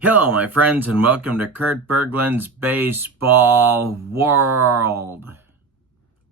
Hello, my friends, and welcome to Kurt Berglund's Baseball World.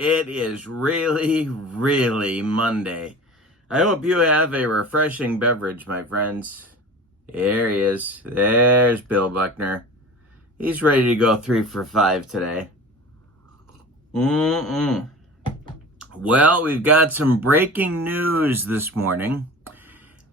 It is really Monday. I hope you have a refreshing beverage, my friends. There he is. There's Bill Buckner. He's ready to go 3 for 5 today. Well, we've got some breaking news this morning.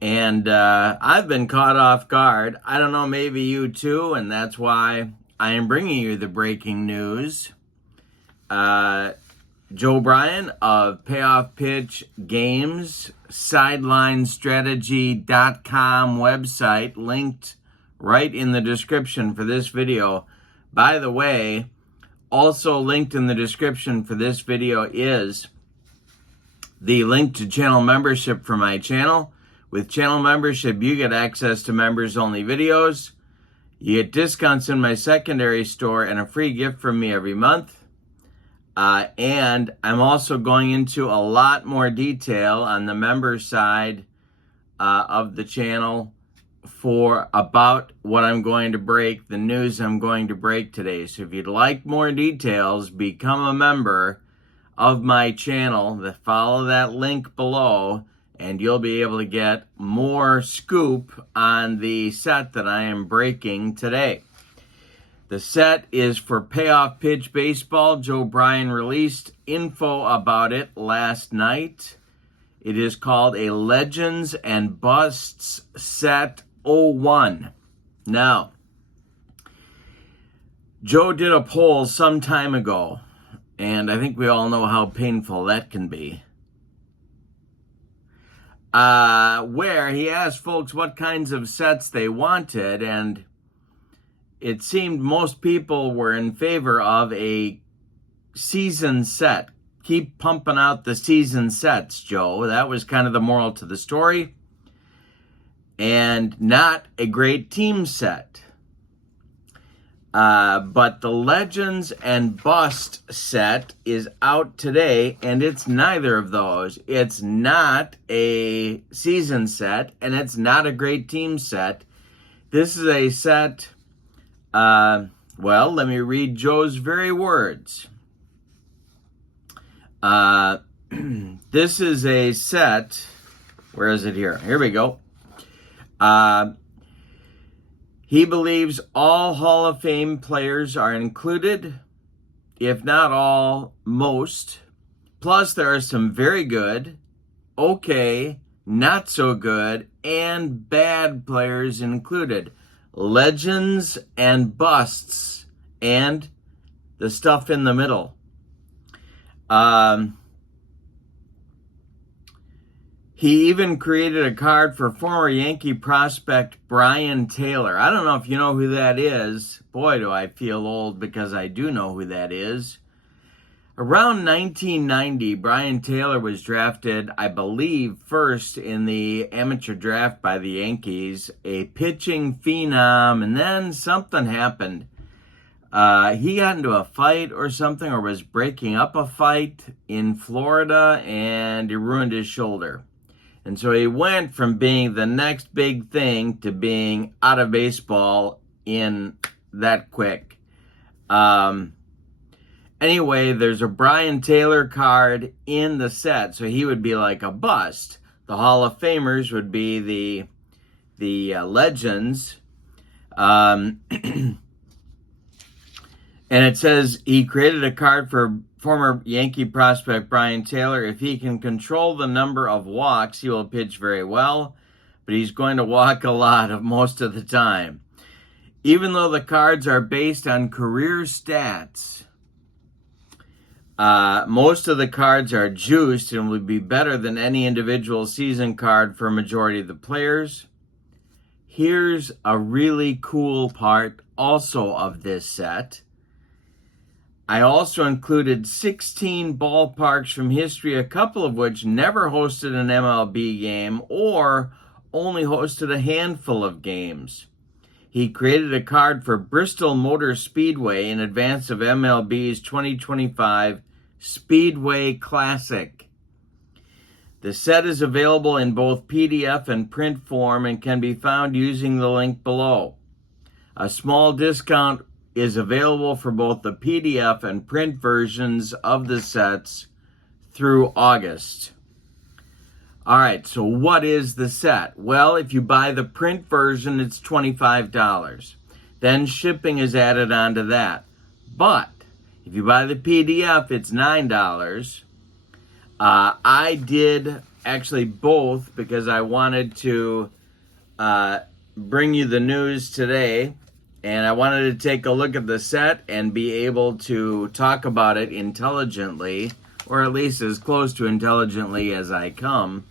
And I've been caught off guard. I don't know, maybe you too, and that's why I am bringing you the breaking news. Joe Bryan of Payoff Pitch Games, SidelineStrategy.com website, linked right in the description for this video. By the way, also linked in the description for this video is the link to channel membership for my channel. With channel membership, you get access to members-only videos. You get discounts in my secondary store and a free gift from me every month. And I'm also going into a lot more detail on the member side of the channel for about what I'm going to break, the news I'm going to break today. So if you'd like more details, become a member of my channel. Follow that link below, and you'll be able to get more scoop on the set that I am breaking today. The set is for Payoff Pitch Baseball. Joe Bryan released info about it last night. It is called a Legends and Busts Set 01. Now, Joe did a poll some time ago, and I think we all know how painful that can be. Where he asked folks what kinds of sets they wanted, and it seemed most people were in favor of a season set. Keep pumping out the season sets, Joe. That was kind of the moral to the story. And not a great team set. But the Legends and Bust set is out today, and it's neither of those. It's not a season set, and it's not a great team set. This is a set, well, let me read Joe's very words. This is a set, where is it here? Here we go. He believes all Hall of Fame players are included, if not all, most. Plus, there are some very good, okay, not so good, and bad players included. Legends and busts, and the stuff in the middle. He even created a card for former Yankee prospect Brian Taylor. I don't know if you know who that is. Boy, do I feel old because I do know who that is. Around 1990, Brian Taylor was drafted, I believe, first in the amateur draft by the Yankees, a pitching phenom, and then something happened. He got into a fight or something, or was breaking up a fight in Florida, and he ruined his shoulder. And so he went from being the next big thing to being out of baseball in that quick. Anyway, there's a Brian Taylor card in the set, so he would be like a bust. The Hall of Famers would be the legends. And it says he created a card for former Yankee prospect Brian Taylor. If he can control the number of walks, he will pitch very well, but he's going to walk a lot of most of the time. Even though the cards are based on career stats, most of the cards are juiced and would be better than any individual season card for a majority of the players. Here's a really cool part also of this set. I also included 16 ballparks from history, a couple of which never hosted an MLB game or only hosted a handful of games. He created a card for Bristol Motor Speedway in advance of MLB's 2025 Speedway Classic. The set is available in both PDF and print form and can be found using the link below. A small discount is available for both the PDF and print versions of the sets through August. All right, so what is the set? Well, if you buy the print version, it's $25. Then shipping is added onto that. But if you buy the PDF, it's $9. I did actually both because I wanted to bring you the news today, and I wanted to take a look at the set and be able to talk about it intelligently, or at least as close to intelligently as I come.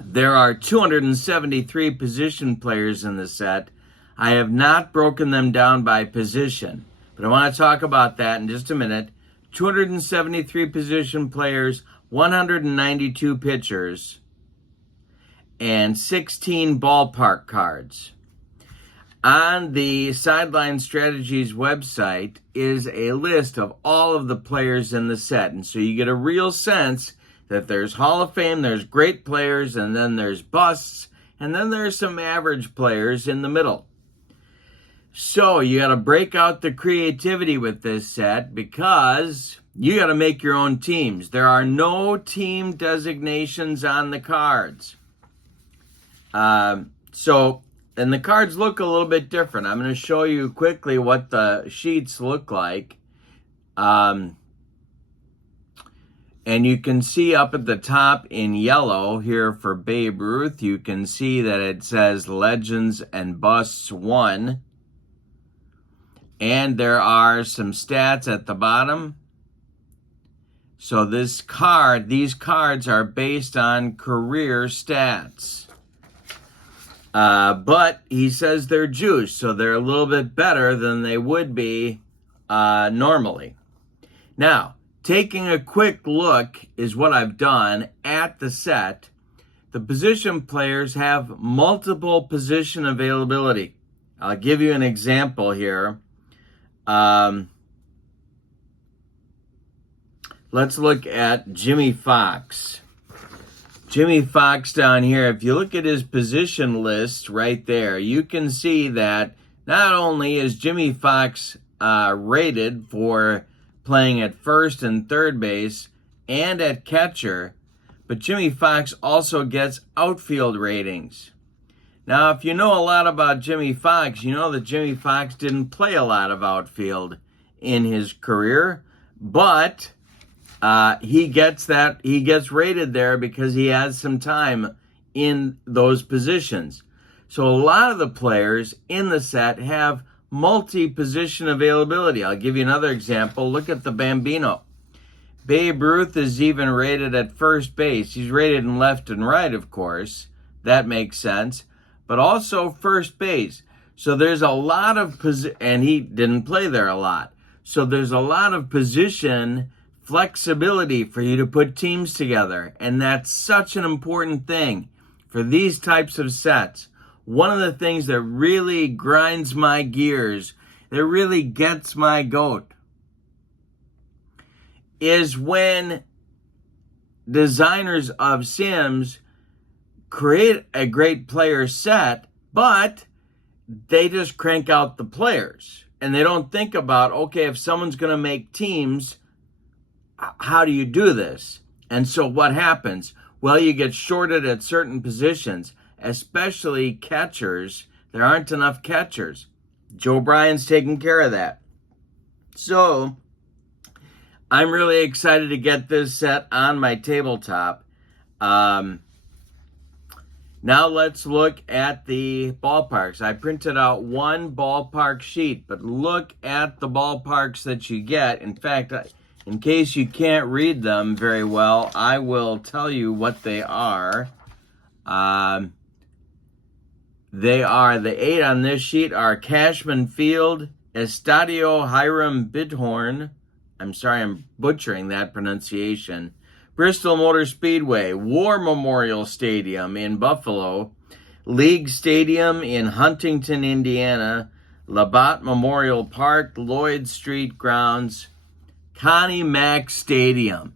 There are 273 position players in the set. I have not broken them down by position, but I want to talk about that in just a minute. 273 position players, 192 pitchers, and 16 ballpark cards. On the Sideline Strategies website is a list of all of the players in the set, and so you get a real sense that there's Hall of Fame, there's great players, and then there's busts, and then there's some average players in the middle. So you got to break out the creativity with this set because you got to make your own teams. There are no team designations on the cards. And the cards look a little bit different. I'm going to show you quickly what the sheets look like. And you can see up at the top in yellow here for Babe Ruth, you can see that it says Legends and Busts 1. And there are some stats at the bottom. So these cards are based on career stats. But he says they're juiced, so they're a little bit better than they would be normally. Now, taking a quick look is what I've done at the set. The position players have multiple position availability. I'll give you an example here. Let's look at Jimmy Fox. Jimmy Fox down here, if you look at his position list right there, you can see that not only is Jimmy Fox rated for playing at first and third base and at catcher, but Jimmy Fox also gets outfield ratings. Now, if you know a lot about Jimmy Fox, you know that Jimmy Fox didn't play a lot of outfield in his career, but he gets rated there because he has some time in those positions. So a lot of the players in the set have multi-position availability. I'll give you another example. Look at the Bambino. Babe Ruth is even rated at first base. He's rated in left and right, of course. That makes sense. But also first base. So there's a lot of and he didn't play there a lot. So there's a lot of position flexibility for you to put teams together. And that's such an important thing for these types of sets. One of the things that really grinds my gears, that really gets my goat, is when designers of Sims create a great player set, but they just crank out the players. And they don't think about, okay, if someone's going to make teams, how do you do this? And so what happens? Well, you get shorted at certain positions, especially catchers. There aren't enough catchers. Joe Bryan's taking care of that. So I'm really excited to get this set on my tabletop. Now let's look at the ballparks. I printed out one ballpark sheet, but look at the ballparks that you get. In fact, in case you can't read them very well, I will tell you what they are. They are, the 8 on this sheet are Cashman Field, Estadio Hiram Bidhorn. I'm sorry, I'm butchering that pronunciation. Bristol Motor Speedway, War Memorial Stadium in Buffalo, League Stadium in Huntington, Indiana, Labatt Memorial Park, Lloyd Street Grounds, Connie Mack Stadium.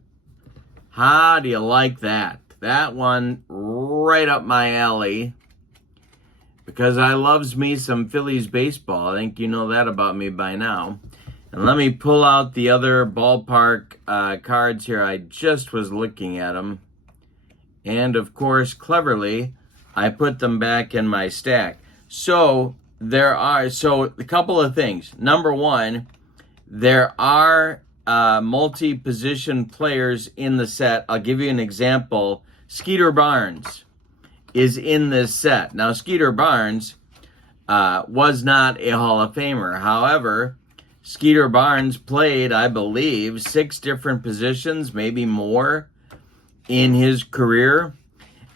How do you like that? That one right up my alley. because I loves me some Phillies baseball. I think you know that about me by now. And let me pull out the other ballpark cards here. I just was looking at them. And, of course, cleverly, I put them back in my stack. So, a couple of things. Number one, there are multi-position players in the set. I'll give you an example. Skeeter Barnes is in this set. Now, Skeeter Barnes was not a Hall of Famer. However, Skeeter Barnes played, I believe, 6 different positions, maybe more, in his career.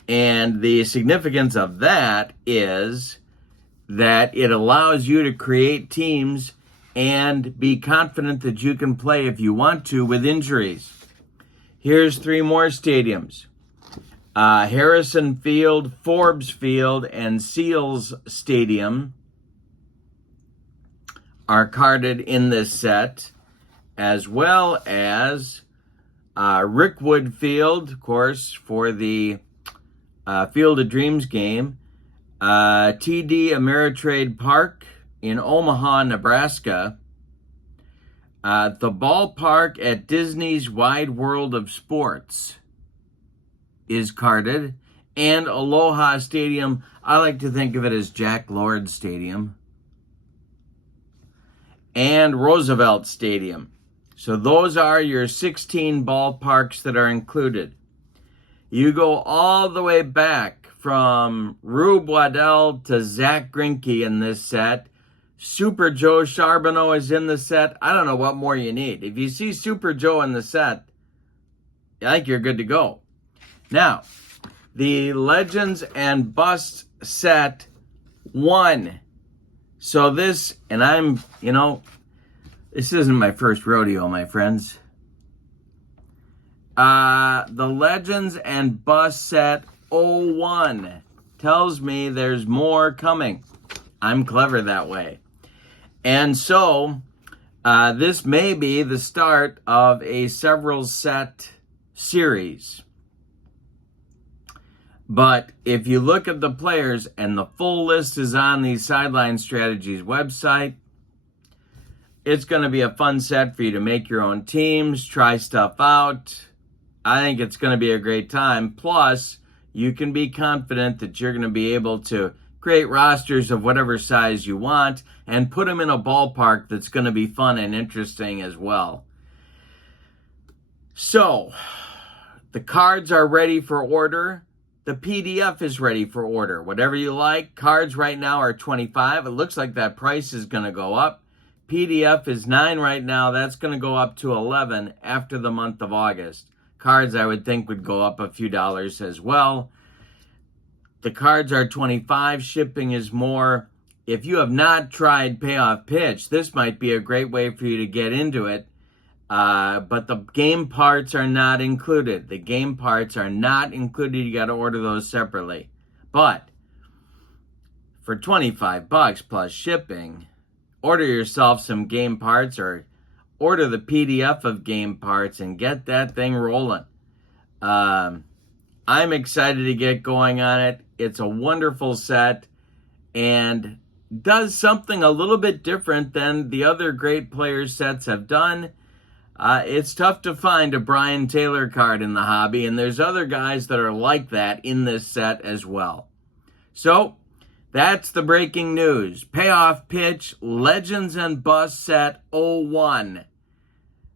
And the significance of that is that it allows you to create teams and be confident that you can play if you want to with injuries. Here's 3 more stadiums. Harrison Field, Forbes Field, and Seals Stadium are carded in this set, as well as Rickwood Field, of course, for the Field of Dreams game, TD Ameritrade Park in Omaha, Nebraska, the ballpark at Disney's Wide World of Sports is carded, and Aloha Stadium. I like to think of it as Jack Lord Stadium, and Roosevelt Stadium. So those are your 16 ballparks that are included. You go all the way back from Rube Waddell to Zach Greinke in this set. Super Joe Charbonneau is in the set. I don't know what more you need. If you see Super Joe in the set, I think you're good to go. Now, the Legends and Busts set 1. So this, and this isn't my first rodeo, my friends. The Legends and Busts set 01 tells me there's more coming. I'm clever that way. And so, this may be the start of a several set series. But if you look at the players, and the full list is on the Sideline Strategies website, it's going to be a fun set for you to make your own teams, try stuff out. I think it's going to be a great time. Plus, you can be confident that you're going to be able to create rosters of whatever size you want and put them in a ballpark that's going to be fun and interesting as well. So, the cards are ready for order. The PDF is ready for order. Whatever you like. Cards right now are $25. It looks like that price is going to go up. PDF is $9 right now. That's going to go up to $11 after the month of August. Cards, I would think, would go up a few dollars as well. The cards are $25. Shipping is more. If you have not tried Payoff Pitch, this might be a great way for you to get into it. But the game parts are not included. The game parts are not included. You got to order those separately. But for $25 plus shipping, order yourself some game parts or order the PDF of game parts and get that thing rolling. I'm excited to get going on it. It's a wonderful set and does something a little bit different than the other great players sets have done. It's tough to find a Brian Taylor card in the hobby, and there's other guys that are like that in this set as well. So, that's the breaking news. Payoff Pitch, Legends and Busts set 01.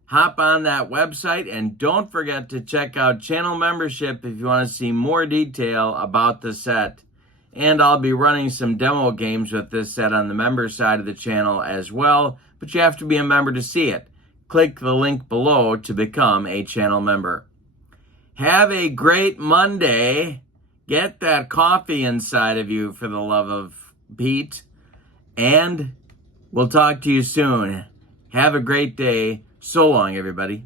Hop on that website, and don't forget to check out channel membership if you want to see more detail about the set. And I'll be running some demo games with this set on the member side of the channel as well, but you have to be a member to see it. Click the link below to become a channel member. Have a great Monday. Get that coffee inside of you, for the love of Pete. And we'll talk to you soon. Have a great day. So long, everybody.